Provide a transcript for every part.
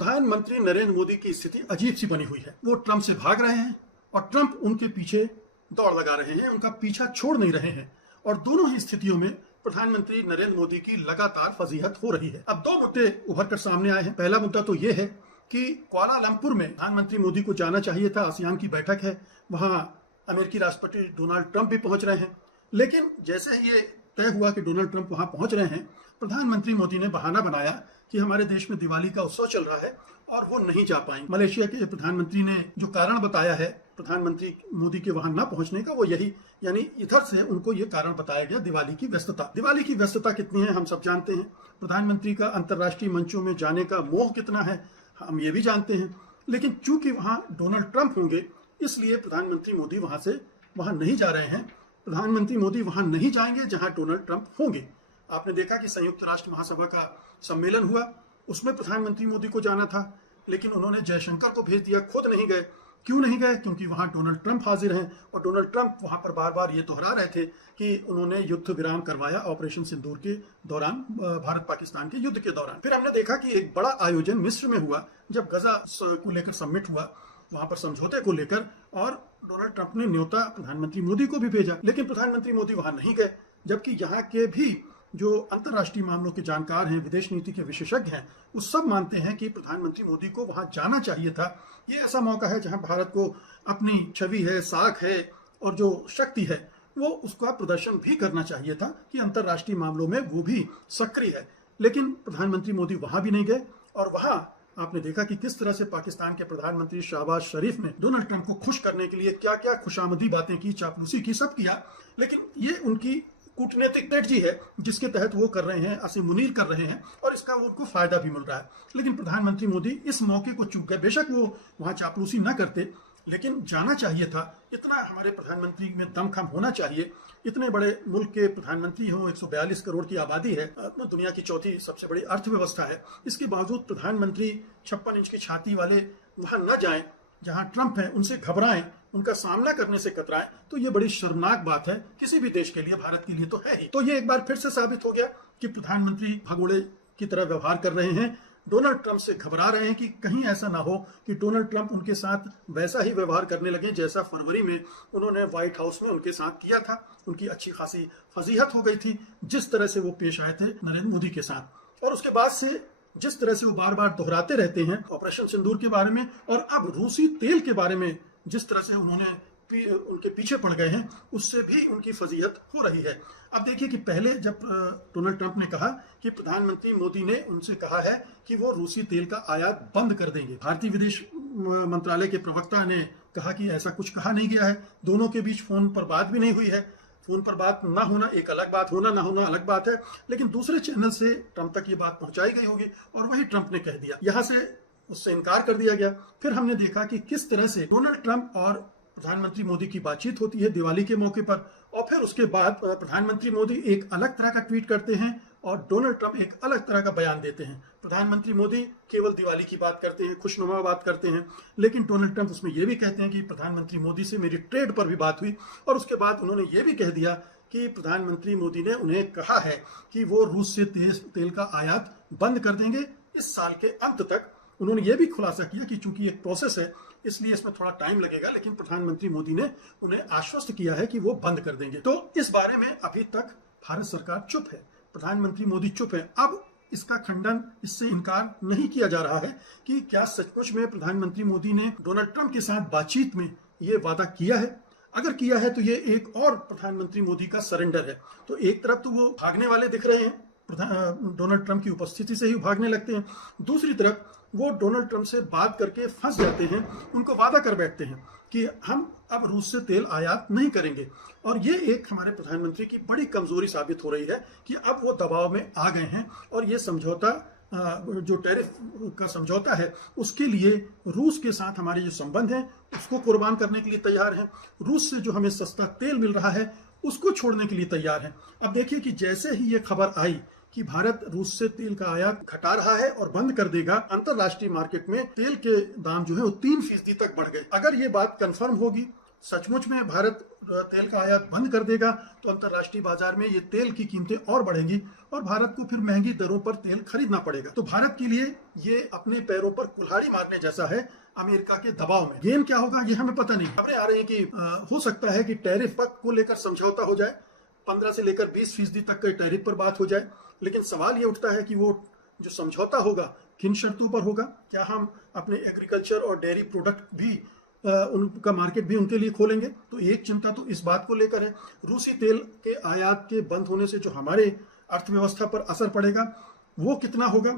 प्रधानमंत्री नरेंद्र मोदी की स्थिति अजीब सी बनी हुई है। वो ट्रंप से भाग रहे हैं और ट्रंप उनके पीछे दौड़ लगा रहे हैं, उनका पीछा छोड़ नहीं रहे हैं। और दोनों ही स्थितियों में प्रधानमंत्री नरेंद्र मोदी की लगातार फजीहत हो रही है। अब दो मुद्दे उभर कर सामने आए हैं। पहला मुद्दा तो ये है कि कुआलालंपुर में प्रधानमंत्री मोदी को जाना चाहिए था। आसियान की बैठक है, वहां अमेरिकी राष्ट्रपति डोनाल्ड ट्रंप भी पहुंच रहे हैं। लेकिन जैसे ही ये तय हुआ कि डोनाल्ड ट्रंप वहां पहुंच रहे हैं, प्रधानमंत्री मोदी ने बहाना बनाया कि हमारे देश में दिवाली का उत्सव चल रहा है और वो नहीं जा पाएंगे। मलेशिया के प्रधानमंत्री ने जो कारण बताया है प्रधानमंत्री मोदी के वहां न पहुंचने का, वो यही, यानी इधर से उनको ये कारण बताया गया, दिवाली की व्यस्तता। दिवाली की व्यस्तता कितनी है हम सब जानते हैं। प्रधानमंत्री का अंतर्राष्ट्रीय मंचों में जाने का मोह कितना है हम ये भी जानते हैं। लेकिन चूंकि वहां डोनाल्ड ट्रंप होंगे, इसलिए प्रधानमंत्री मोदी वहां नहीं जा रहे हैं। प्रधानमंत्री मोदी वहां नहीं जाएंगे जहां डोनाल्ड ट्रंप होंगे। आपने देखा कि संयुक्त राष्ट्र महासभा का सम्मेलन हुआ, उसमें प्रधानमंत्री मोदी को जाना था, लेकिन उन्होंने जयशंकर को भेज दिया, खुद नहीं गए। क्यों नहीं गए? क्योंकि वहां डोनाल्ड ट्रंप हाजिर हैं और डोनाल्ड ट्रंप वहां पर बार बार ये दोहरा रहे थे कि उन्होंने युद्ध विराम करवाया ऑपरेशन सिंदूर के दौरान, भारत पाकिस्तान के युद्ध के दौरान। फिर हमने देखा कि एक बड़ा आयोजन मिस्र में हुआ, जब गजा को लेकर समिट हुआ, वहां पर समझौते को लेकर, और डोनाल्ड ट्रंप ने न्योता प्रधानमंत्री मोदी को भी भेजा, लेकिन प्रधानमंत्री मोदी वहां नहीं गए। जबकि यहाँ के भी जो अंतर्राष्ट्रीय मामलों के जानकार हैं, विदेश नीति के विशेषज्ञ हैं, वो सब मानते हैं कि प्रधानमंत्री मोदी को वहां जाना चाहिए था। ये ऐसा मौका है जहां भारत को अपनी छवि है, साख है और जो शक्ति है वो उसका प्रदर्शन भी करना चाहिए था कि अंतर्राष्ट्रीय मामलों में वो भी सक्रिय है। लेकिन प्रधानमंत्री मोदी वहां भी नहीं गए। और वहां आपने देखा कि किस तरह से पाकिस्तान के प्रधानमंत्री शहबाज शरीफ ने डोनाल्ड ट्रंप को खुश करने के लिए क्या क्या खुशामदी बातें की, चापलूसी की, सब किया। लेकिन ये उनकी कूटनीतिक स्ट्रेटजी है जिसके तहत वो कर रहे हैं, असीम मुनीर कर रहे हैं, और इसका उनको फायदा भी मिल रहा है। लेकिन प्रधानमंत्री मोदी इस मौके को चूक गए। बेशक वो वहां चापलूसी न करते, लेकिन जाना चाहिए था। इतना हमारे प्रधानमंत्री में दमखम होना चाहिए। इतने बड़े मुल्क के प्रधानमंत्री हों, 142 करोड़ की आबादी है, दुनिया की चौथी सबसे बड़ी अर्थव्यवस्था है, इसके बावजूद प्रधानमंत्री 56 इंच की छाती वाले वहां न जाएं जहां ट्रंप है, उनसे घबराएं, उनका सामना करने से कतराएं, तो ये बड़ी शर्मनाक बात है किसी भी देश के लिए, भारत के लिए तो है ही। तो ये एक बार फिर से साबित हो गया कि प्रधानमंत्री भगोड़े की तरह व्यवहार कर रहे हैं, डोनाल्ड ट्रंप से घबरा रहे हैं कि कहीं ऐसा ना हो कि डोनाल्ड ट्रंप उनके साथ वैसा ही व्यवहार करने लगे जैसा फरवरी में उन्होंने व्हाइट हाउस में उनके साथ किया था। उनकी अच्छी खासी फजीहत हो गई थी जिस तरह से वो पेश आए थे नरेंद्र मोदी के साथ। और उसके बाद से जिस तरह से वो बार बार दोहराते रहते हैं ऑपरेशन सिंदूर के बारे में, और अब रूसी तेल के बारे में जिस तरह से उन्होंने उनके पीछे पड़ गए हैं, उससे भी उनकी फजीहत हो रही है। अब देखिए कि पहले जब डोनाल्ड ट्रंप ने कहा कि प्रधानमंत्री मोदी ने उनसे कहा है कि वो रूसी तेल का आयात बंद कर देंगे, भारतीय विदेश मंत्रालय के प्रवक्ता ने कहा कि ऐसा कुछ कहा नहीं गया है। दोनों के बीच फोन पर बात भी नहीं हुई है। फोन पर बात ना होना एक अलग बात, होना ना होना अलग बात है, लेकिन दूसरे चैनल से ट्रंप तक ये बात पहुंचाई गई होगी और वही ट्रंप ने कह दिया, यहां से उससे इनकार कर दिया गया। फिर हमने देखा कि किस तरह से डोनाल्ड ट्रंप और प्रधानमंत्री मोदी की बातचीत होती है दिवाली के मौके पर, और फिर उसके बाद प्रधानमंत्री मोदी एक अलग तरह का ट्वीट करते हैं और डोनाल्ड ट्रंप एक अलग तरह का बयान देते हैं। प्रधानमंत्री मोदी केवल दिवाली की बात करते हैं, खुशनुमा बात करते हैं, लेकिन डोनाल्ड ट्रंप उसमें यह भी कहते हैं कि प्रधानमंत्री मोदी से मेरी ट्रेड पर भी बात हुई। और उसके बाद उन्होंने ये भी कह दिया कि प्रधानमंत्री मोदी ने उन्हें कहा है कि वो रूस से तेल का आयात बंद कर देंगे इस साल के अंत तक। उन्होंने ये भी खुलासा किया कि चूंकि एक प्रोसेस है इसलिए इसमें थोड़ा टाइम लगेगा, लेकिन प्रधानमंत्री मोदी ने उन्हें आश्वस्त किया है कि वो बंद कर देंगे। तो इस बारे में अभी तक भारत सरकार चुप है, प्रधानमंत्री मोदी चुप है। अब इसका खंडन, इससे इनकार नहीं किया जा रहा है कि क्या सचमुच में प्रधानमंत्री मोदी ने डोनाल्ड ट्रंप के साथ बातचीत में ये वादा किया है। अगर किया है तो ये एक और प्रधानमंत्री मोदी का सरेंडर है। तो एक तरफ तो वो भागने वाले दिख रहे हैं, डोनाल्ड ट्रंप की उपस्थिति से ही भागने लगते हैं, दूसरी तरफ वो डोनाल्ड ट्रंप से बात करके फंस जाते हैं, उनको वादा कर बैठते हैं कि हम अब रूस से तेल आयात नहीं करेंगे। और ये एक हमारे प्रधानमंत्री की बड़ी कमजोरी साबित हो रही है कि अब वो दबाव में आ गए हैं और ये समझौता, जो टैरिफ का समझौता है, उसके लिए रूस के साथ हमारे जो संबंध हैं उसको कुर्बान करने के लिए तैयार हैं। रूस से जो हमें सस्ता तेल मिल रहा है उसको छोड़ने के लिए तैयार हैं। अब देखिए कि जैसे ही ये खबर आई कि भारत रूस से तेल का आयात घटा रहा है और बंद कर देगा, अंतरराष्ट्रीय मार्केट में तेल के दाम जो है वो 3% तक बढ़ गए। अगर ये बात कंफर्म होगी सचमुच में भारत तेल का आयात बंद कर देगा तो अंतर्राष्ट्रीय बाजार में ये तेल की कीमतें और बढ़ेंगी और भारत को फिर महंगी दरों पर तेल खरीदना पड़ेगा। तो भारत के लिए ये अपने पैरों पर कुल्हाड़ी मारने जैसा है अमेरिका के दबाव में। गेम क्या होगा ये हमें पता नहीं। खबरें आ रही है कि हो सकता है कि टैरिफ को लेकर समझौता हो जाए, 15 से लेकर 20% तक के टैरिफ पर बात हो जाए। लेकिन सवाल ये उठता है कि वो जो समझौता होगा किन शर्तों पर होगा। क्या हम अपने एग्रीकल्चर और डेयरी प्रोडक्ट भी उनका मार्केट भी उनके लिए खोलेंगे? तो एक चिंता तो इस बात को लेकर है। रूसी तेल के आयात के बंद होने से जो हमारे अर्थव्यवस्था पर असर पड़ेगा वो कितना होगा।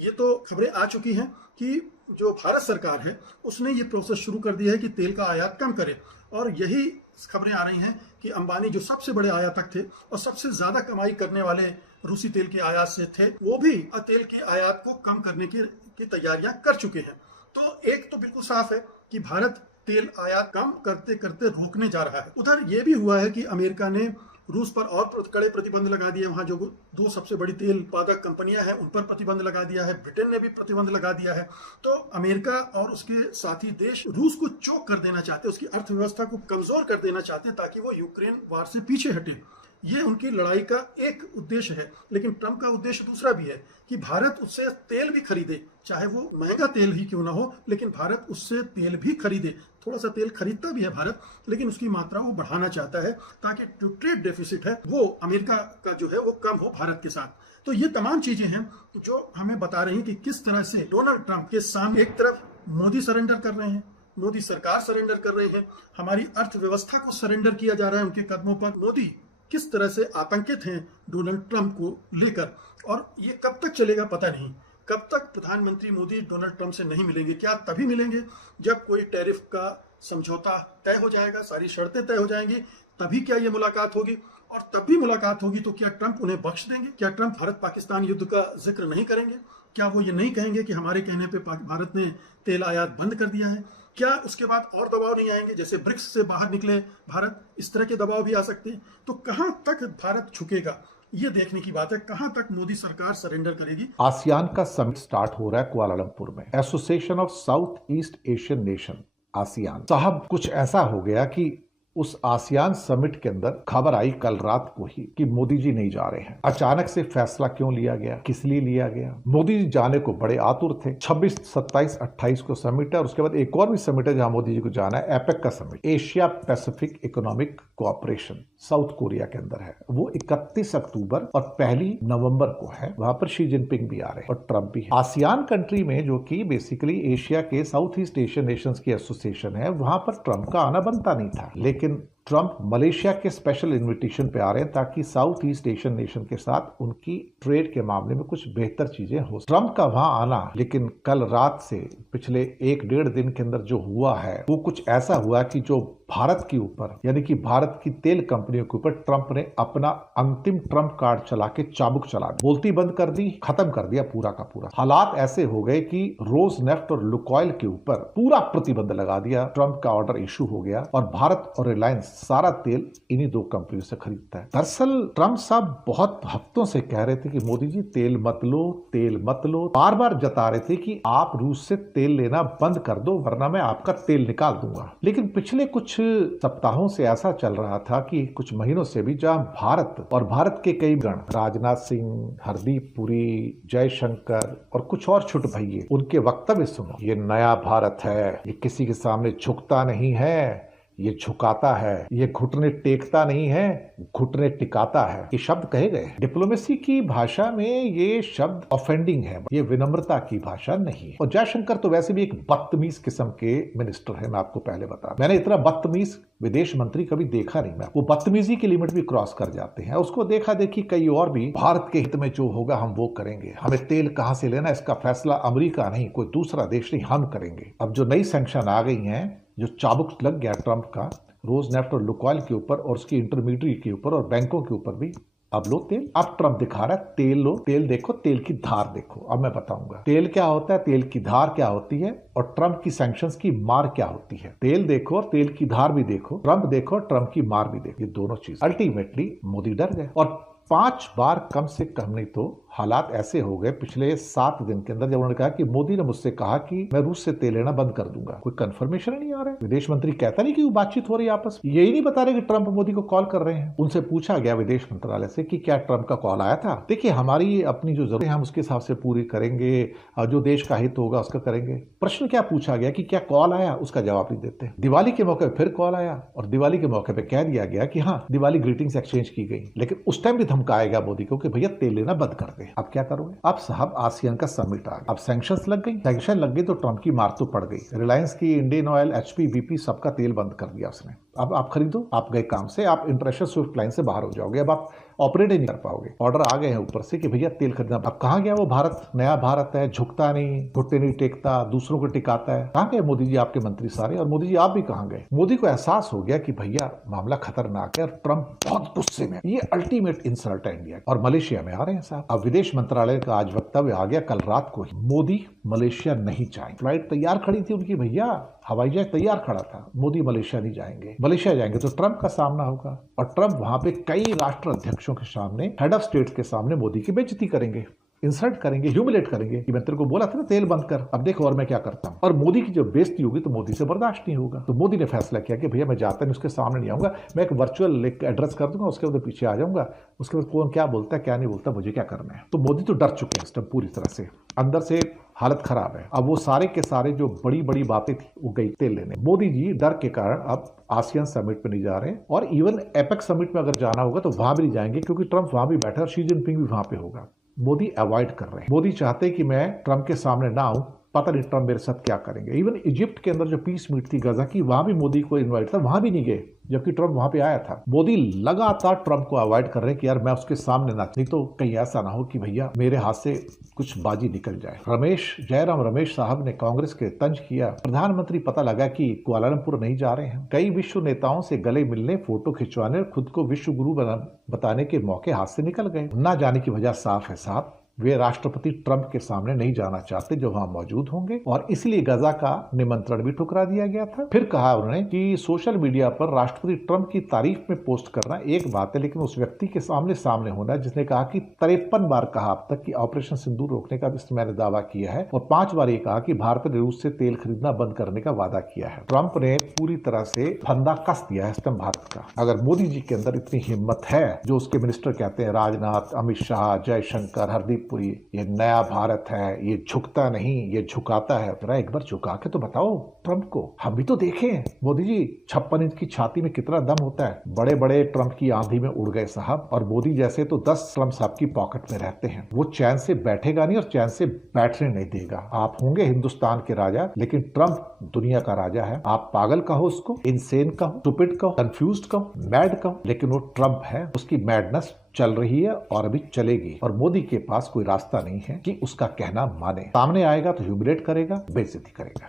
ये तो खबरें आ चुकी हैं कि जो भारत सरकार है उसने ये प्रोसेस शुरू कर दिया है कि तेल का आयात कम करे, और यही खबरें आ रही हैं कि अंबानी जो सबसे बड़े आयातक थे और सबसे ज्यादा कमाई करने वाले रूसी तेल के आयात से थे, वो भी तेल के आयात को कम करने की तैयारियां कर चुके हैं। तो एक तो बिल्कुल साफ है कि भारत तेल आयात कम करते करते रोकने जा रहा है। उधर यह भी हुआ है कि अमेरिका ने रूस पर और कड़े प्रतिबंध लगा दिए। वहां जो 2 सबसे बड़ी तेल उत्पादक कंपनियां हैं उन पर प्रतिबंध लगा दिया है। ब्रिटेन ने भी प्रतिबंध लगा दिया है। तो अमेरिका और उसके साथी देश रूस को चोक कर देना चाहते, उसकी अर्थव्यवस्था को कमजोर कर देना चाहते ताकि वो यूक्रेन वार से पीछे हटे। ये उनकी लड़ाई का एक उद्देश्य है। लेकिन ट्रंप का उद्देश्य दूसरा भी है कि भारत उससे तेल भी खरीदे, चाहे वो महंगा तेल ही क्यों ना हो, लेकिन भारत उससे तेल भी खरीदे। थोड़ा सा तेल खरीदता भी है भारत, लेकिन उसकी मात्रा वो बढ़ाना चाहता है ताकि जो ट्रेड डेफिसिट है वो अमेरिका का जो है वो कम हो भारत के साथ। तो ये तमाम चीजें हैं जो हमें बता रही हैं कि किस तरह से डोनाल्ड ट्रंप के सामने एक तरफ मोदी सरेंडर कर रहे हैं, मोदी सरकार सरेंडर कर रही है, हमारी अर्थव्यवस्था को सरेंडर किया जा रहा है उनके कदमों पर। मोदी किस तरह से आतंकित हैं डोनाल्ड ट्रंप को लेकर, और ये कब तक चलेगा पता नहीं। कब तक प्रधानमंत्री मोदी डोनाल्ड ट्रंप से नहीं मिलेंगे? क्या तभी मिलेंगे जब कोई टैरिफ का समझौता तय हो जाएगा, सारी शर्तें तय हो जाएंगी, तभी क्या ये मुलाकात होगी? और तब भी मुलाकात होगी तो क्या ट्रंप उन्हें बख्श देंगे? क्या ट्रंप भारत पाकिस्तान युद्ध का जिक्र नहीं करेंगे? क्या वो ये नहीं कहेंगे कि हमारे कहने पे भारत ने तेल आयात बंद कर दिया है? क्या उसके बाद और दबाव नहीं आएंगे? जैसे ब्रिक्स से बाहर निकले भारत, इस तरह के दबाव भी आ सकते हैं। तो कहां तक भारत झुकेगा ये देखने की बात है, कहां तक मोदी सरकार सरेंडर करेगी। आसियान का समिट स्टार्ट हो रहा है कुआलालंपुर में। Association of south east Asian nation ASEAN. साहब कुछ ऐसा हो गया कि उस आसियान समिट के अंदर खबर आई कल रात को ही कि मोदी जी नहीं जा रहे हैं। अचानक से फैसला क्यों लिया गया, किस लिए लिया गया? मोदी जी जाने को बड़े आतुर थे। 26, 27, 28 को समिट है और उसके बाद एक और भी समिट है जहां मोदी जी को जाना है, एपेक का summit, Asia Pacific economic cooperation, south Korea के अंदर है। वो 31 अक्टूबर और 1 नवंबर को है। वहां पर शी जिनपिंग भी आ रहे हैं और ट्रंप भी है। आसियान कंट्री में जो कि बेसिकली एशिया के साउथ ईस्ट एशियन नेशंस की एसोसिएशन है, वहां पर ट्रंप का आना बनता नहीं था। लेकिन ट्रंप मलेशिया के स्पेशल इनविटेशन पे आ रहे हैं ताकि साउथ ईस्ट एशियन नेशन के साथ उनकी ट्रेड के मामले में कुछ बेहतर चीजें हो। ट्रंप का वहां आना, लेकिन कल रात से पिछले 1-1.5 दिन के अंदर जो हुआ है वो कुछ ऐसा हुआ कि जो भारत के ऊपर, यानी कि भारत की तेल कंपनियों के ऊपर ट्रंप ने अपना अंतिम ट्रंप कार्ड चला के चाबुक चला दी, बोलती बंद कर दी, खत्म कर दिया पूरा का पूरा। हालात ऐसे हो गए कि रोजनेफ्ट और लुकोइल के ऊपर पूरा प्रतिबंध लगा दिया। ट्रंप का ऑर्डर इशू हो गया और भारत और रिलायंस सारा तेल इन्हीं 2 कंपनियों से खरीदता है। दरअसल ट्रंप साहब बहुत हफ्तों से कह रहे थे कि मोदी जी तेल मत लो, तेल मत लो। बार बार जता रहे थे कि आप रूस से तेल लेना बंद कर दो वरना मैं आपका तेल निकाल दूंगा। लेकिन पिछले कुछ सप्ताहों से ऐसा चल रहा था कि कुछ महीनों से भी, जहां भारत और भारत के कई गण, राजनाथ सिंह, हरदीप पुरी, जयशंकर और कुछ और छोटे भैये, उनके वक्तव्य सुनो। ये नया भारत है, ये किसी के सामने झुकता नहीं है, ये झुकाता है, ये घुटने टेकता नहीं है, घुटने टिकाता है। ये शब्द कहे गए। डिप्लोमेसी की भाषा में ये शब्द ऑफेंडिंग है, ये विनम्रता की भाषा नहीं है। और जयशंकर तो वैसे भी एक बदतमीज किस्म के मिनिस्टर है। मैं आपको पहले बता, मैंने इतना बदतमीज विदेश मंत्री कभी देखा नहीं। मैं, वो बदतमीजी की लिमिट भी क्रॉस कर जाते हैं। उसको देखा देखी कई और भी, भारत के हित में जो होगा हम वो करेंगे, हमें तेल कहां से लेना इसका फैसला अमेरिका नहीं, कोई दूसरा देश नहीं, हम करेंगे। अब जो नई सैंक्शन आ गई हैं, जो चाबुक लग गया ट्रंप का रोजनेफ्ट और लुकोइल के ऊपर और उसकी इंटरमीडियरी के ऊपर और बैंकों के ऊपर भी, अब लो तेल। अब ट्रंप दिखा रहा है तेल लो, तेल देखो, तेल की धार देखो। अब मैं बताऊंगा तेल क्या होता है, तेल की धार क्या होती है और ट्रंप की सैंक्शंस की मार क्या होती है। तेल देखो और तेल की धार भी देखो, ट्रंप देखो, ट्रंप की मार भी देखो। ये दोनों चीज अल्टीमेटली मोदी डर गए और 5 बार कम से कम नहीं तो हालात ऐसे हो गए पिछले 7 दिन के अंदर जब उन्होंने कहा कि मोदी ने मुझसे कहा कि मैं रूस से तेल लेना बंद कर दूंगा। कोई कंफर्मेशन नहीं आ रहा है। विदेश मंत्री कहता नहीं कि वो बातचीत हो रही है आपस में, यही नहीं बता रहे कि ट्रंप मोदी को कॉल कर रहे हैं। उनसे पूछा गया विदेश मंत्रालय से कि क्या ट्रंप का कॉल आया था। देखिए, हमारी अपनी जो जरूरत है हम उसके हिसाब से पूरी करेंगे, जो देश का हित होगा उसका करेंगे। प्रश्न क्या पूछा गया कि क्या कॉल आया, उसका जवाब नहीं देते। दिवाली के मौके पर फिर कॉल आया और दिवाली के मौके पर कह दिया गया कि हाँ दिवाली ग्रीटिंग्स एक्सचेंज की गई, लेकिन उस टाइम भी धमकाया गया मोदी को कि भैया तेल लेना बंद कर दे। अब क्या करोगे? अब साहब आसियान का समिट आ गया, अब सैंक्शंस लग गई। सैंक्शन लग गई तो ट्रंप की मार तो पड़ गई। रिलायंस की, इंडियन ऑयल, एचपी, बीपी सबका तेल बंद कर दिया उसने। अब आप खरीदो, आप गए काम से, आप इंटरनेशनल स्विफ्ट लाइन से बाहर हो जाओगे। अब आप ऑपरेट ही नहीं कर पाओगे। ऑर्डर आ गए हैं ऊपर से कि भैया तेल खरीदना। अब कहाँ गया वो भारत? नया भारत है, झुकता नहीं, घुटने नहीं टेकता, दूसरों को टिकाता है। कहाँ गए मोदी जी, आपके मंत्री सारे? और मोदी जी आप भी कहाँ गए? मोदी को एहसास हो गया कि भैया मामला खतरनाक है और ट्रंप बहुत गुस्से में। ये अल्टीमेट इंसल्ट है इंडिया। और मलेशिया में आ रहे हैं साहब। अब विदेश मंत्रालय का आज वक्तव्य आ गया, कल रात को ही मोदी मलेशिया नहीं जाएंगे। फ्लाइट तैयार खड़ी थी उनकी भैया, हवाई जहाज तैयार खड़ा था। मोदी मलेशिया नहीं जाएंगे। मलेशिया जाएंगे तो ट्रंप का सामना होगा और ट्रंप वहां पे कई राष्ट्र अध्यक्षों के सामने, हेड ऑफ स्टेट के सामने मोदी की बेइज्जती करेंगे, इंसल्ट करेंगे, ह्यूमिलेट करेंगे कि मैं तेरे को बोला था ना तेल बंद कर, अब देखो और मैं क्या करता हूं। और मोदी की जब बेइज्जती होगी तो मोदी से बर्दाश्त नहीं होगा। तो मोदी ने फैसला किया कि भैया मैं जाता नहीं, उसके सामने नहीं आऊंगा, मैं एक वर्चुअल एड्रेस कर दूंगा, उसके बाद पीछे आ जाऊंगा, उसके बाद कौन क्या बोलता है क्या नहीं बोलता मुझे क्या करना है। तो मोदी तो डर चुके हैं इस टाइम पूरी तरह से, अंदर से हालत खराब है। अब वो सारे के सारे जो बड़ी बड़ी बातें थी वो गई तेल लेने। मोदी जी डर के कारण अब आसियान समिट पे नहीं जा रहे हैं और इवन एपेक समिट में अगर जाना होगा तो वहां भी नहीं जाएंगे क्योंकि ट्रंप वहां भी बैठा है और शी जिनपिंग भी वहां पे होगा। मोदी अवॉइड कर रहे हैं। मोदी चाहते हैं कि मैं ट्रंप के सामने ना आऊं, पता नहीं ट्रंप मेरे साथ क्या करेंगे। इवन इजिप्ट के अंदर जो पीस मीट थी गजा की, वहां भी मोदी को इन्वाइट था, वहां भी नहीं गए जबकि ट्रंप वहां पे आया था। मोदी लगातार ट्रंप को अवॉइड कर रहे हैं कि यार मैं उसके सामने ना, नहीं तो कहीं ऐसा ना हो कि भैया मेरे हाथ से कुछ बाजी निकल जाए। जयराम रमेश साहब ने कांग्रेस के तंज किया, प्रधानमंत्री पता लगा कि कुआलालंपुर नहीं जा रहे हैं। कई विश्व नेताओं से गले मिलने, फोटो खिंचवाने और खुद को विश्व गुरु बताने के मौके हाथ से निकल गए। ना जाने की वजह साफ है साहब, वे राष्ट्रपति ट्रंप के सामने नहीं जाना चाहते जो वहां मौजूद होंगे और इसलिए गजा का निमंत्रण भी ठुकरा दिया गया था। फिर कहा उन्होंने कि सोशल मीडिया पर राष्ट्रपति ट्रंप की तारीफ में पोस्ट करना एक बात है, लेकिन उस व्यक्ति के सामने होना जिसने कहा कि 53 बार कहा अब तक कि ऑपरेशन सिंदूर रोकने का मैंने दावा किया है और 5 बार ये कहा कि भारत ने रूस से तेल खरीदना बंद करने का वादा किया है। ट्रंप ने पूरी तरह से फंदा कस दिया है इस भारत का। अगर मोदी जी के अंदर इतनी हिम्मत है, जो उसके मिनिस्टर कहते हैं, राजनाथ, अमित शाह, जयशंकर, हरदीप पुरी, ये नया भारत है, ये झुकता नहीं ये झुकाता है, जरा एक बार झुका के तो बताओ ट्रंप को। हम भी तो देखें मोदी जी 56 इंच की छाती में कितना दम होता है। बड़े बड़े ट्रंप की आंधी में उड़ गए साहब और मोदी जैसे तो 10 ट्रंप साहब की पॉकेट में रहते हैं। वो चैन से बैठेगा नहीं और चैन से बैठने नहीं देगा। आप होंगे हिंदुस्तान के राजा, लेकिन ट्रंप दुनिया का राजा है। आप पागल कहो उसको, इंसेन कहो, स्टूपिड कहो, कंफ्यूज्ड कहो, मैड कहो, लेकिन वो ट्रंप है। उसकी मैडनेस चल रही है और अभी चलेगी और मोदी के पास कोई रास्ता नहीं है कि उसका कहना माने। सामने आएगा तो ह्यूमिलेट करेगा, बेइज्जती करेगा।